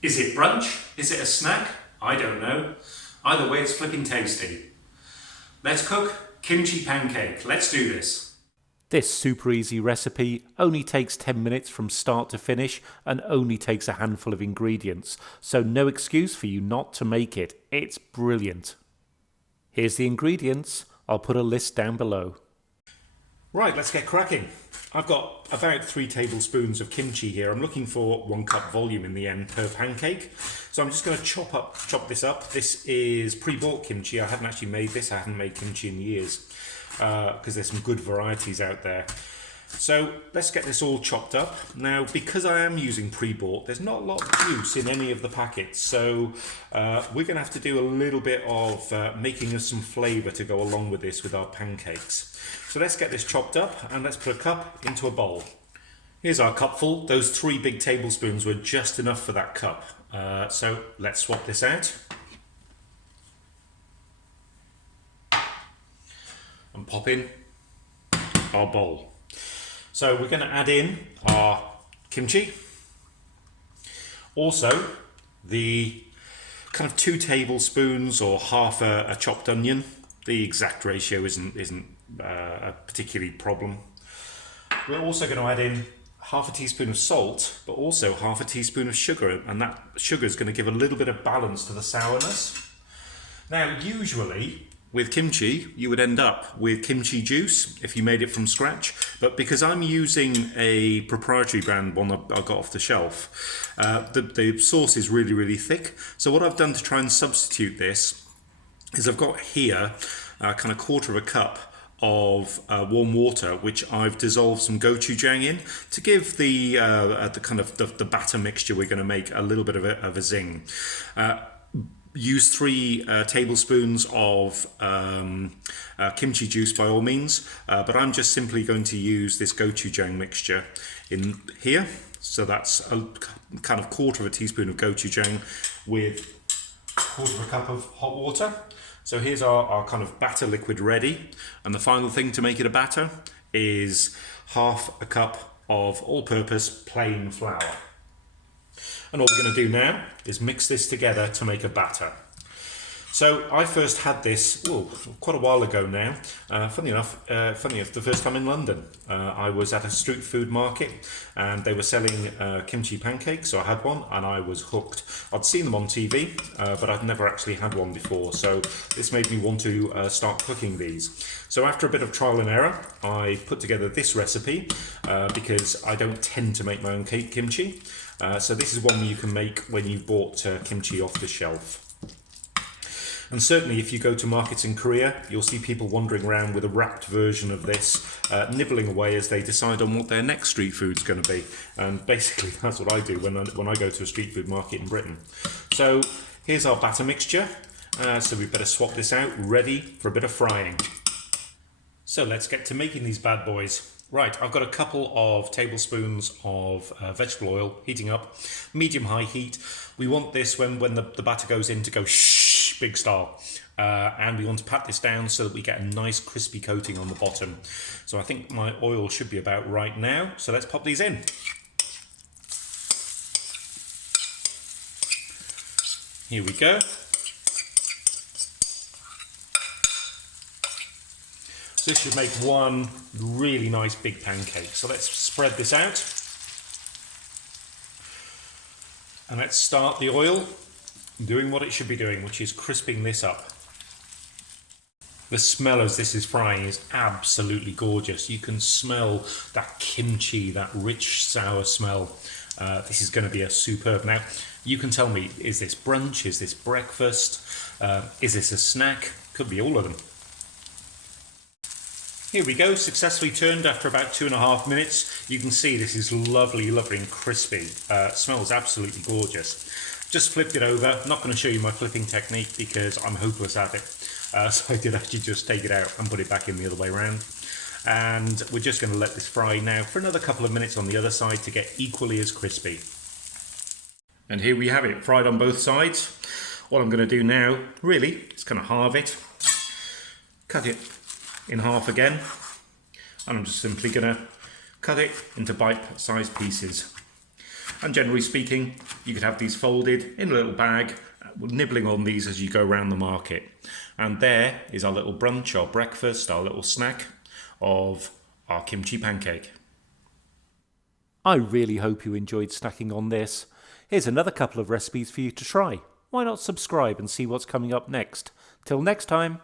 Is it brunch? Is it a snack? I don't know. Either way, it's flipping tasty. Let's cook kimchi pancake. Let's do this. This super easy recipe only takes 10 minutes from start to finish and only takes a handful of ingredients, so no excuse for you not to make it. It's brilliant. Here's the ingredients. I'll put a list down below. Right, let's get cracking. I've got about 3 tablespoons of kimchi here. I'm looking for 1 cup volume in the end per pancake. So I'm just going to chop this up. This is pre-bought kimchi. I haven't actually made this. I haven't made kimchi in years because there's some good varieties out there. So let's get this all chopped up. Now, because I am using pre-bought, there's not a lot of juice in any of the packets. So we're going to have to do a little bit of making us some flavour to go along with this with our pancakes. So let's get this chopped up and let's put a cup into a bowl. Here's our cupful. Those 3 big tablespoons were just enough for that cup. So let's swap this out. And pop in our bowl. So we're going to add in our kimchi. Also, the kind of 2 tablespoons or half a chopped onion. The exact ratio isn't a particularly problem. We're also going to add in half a teaspoon of salt, but also half a teaspoon of sugar, and that sugar is going to give a little bit of balance to the sourness. Now, usually with kimchi, you would end up with kimchi juice if you made it from scratch, but because I'm using a proprietary brand one I got off the shelf, the sauce is really, really thick. So what I've done to try and substitute this is I've got here kind of 1/4 of a cup of warm water, which I've dissolved some gochujang in to give the kind of the batter mixture we're going to make a little bit of a zing. Use 3 tablespoons of kimchi juice by all means, but I'm just simply going to use this gochujang mixture in here. So that's a kind of 1/4 of a teaspoon of gochujang with 1/4 of a cup of hot water. So here's our kind of batter liquid ready. And the final thing to make it a batter is half a cup of all-purpose plain flour. And all we're going to do now is mix this together to make a batter. So I first had this quite a while ago now. Funny enough, the first time in London. I was at a street food market and they were selling kimchi pancakes, so I had one and I was hooked. I'd seen them on TV, but I'd never actually had one before, so this made me want to start cooking these. So after a bit of trial and error, I put together this recipe because I don't tend to make my own kimchi. So this is one you can make when you bought kimchi off the shelf. And certainly if you go to markets in Korea, you'll see people wandering around with a wrapped version of this, nibbling away as they decide on what their next street food's going to be. And basically that's what I do when I go to a street food market in Britain. So here's our batter mixture. So we better swap this out, ready for a bit of frying. So let's get to making these bad boys. Right, I've got a couple of tablespoons of vegetable oil heating up, medium-high heat. We want this when the batter goes in to go shh, big style. And we want to pat this down so that we get a nice crispy coating on the bottom. So I think my oil should be about right now. So let's pop these in. Here we go. This should make one really nice big pancake. So let's spread this out. And let's start the oil doing what it should be doing, which is crisping this up. The smell as this is frying is absolutely gorgeous. You can smell that kimchi, that rich sour smell. This is going to be a superb. Now, you can tell me, is this brunch? Is this breakfast? Is this a snack? Could be all of them. Here we go, successfully turned after about 2.5 minutes. You can see this is lovely, lovely and crispy. Smells absolutely gorgeous. Just flipped it over. I'm not going to show you my flipping technique because I'm hopeless at it. So I did actually just take it out and put it back in the other way around. And we're just going to let this fry now for another couple of minutes on the other side to get equally as crispy. And here we have it, fried on both sides. What I'm going to do now, really, is kind of halve it. Cut it in half again, and I'm just simply going to cut it into bite-sized pieces. And generally speaking, you could have these folded in a little bag, nibbling on these as you go around the market. And there is our little brunch, our breakfast, our little snack of our kimchi pancake. I really hope you enjoyed snacking on this. Here's another couple of recipes for you to try. Why not subscribe and see what's coming up next? Till next time.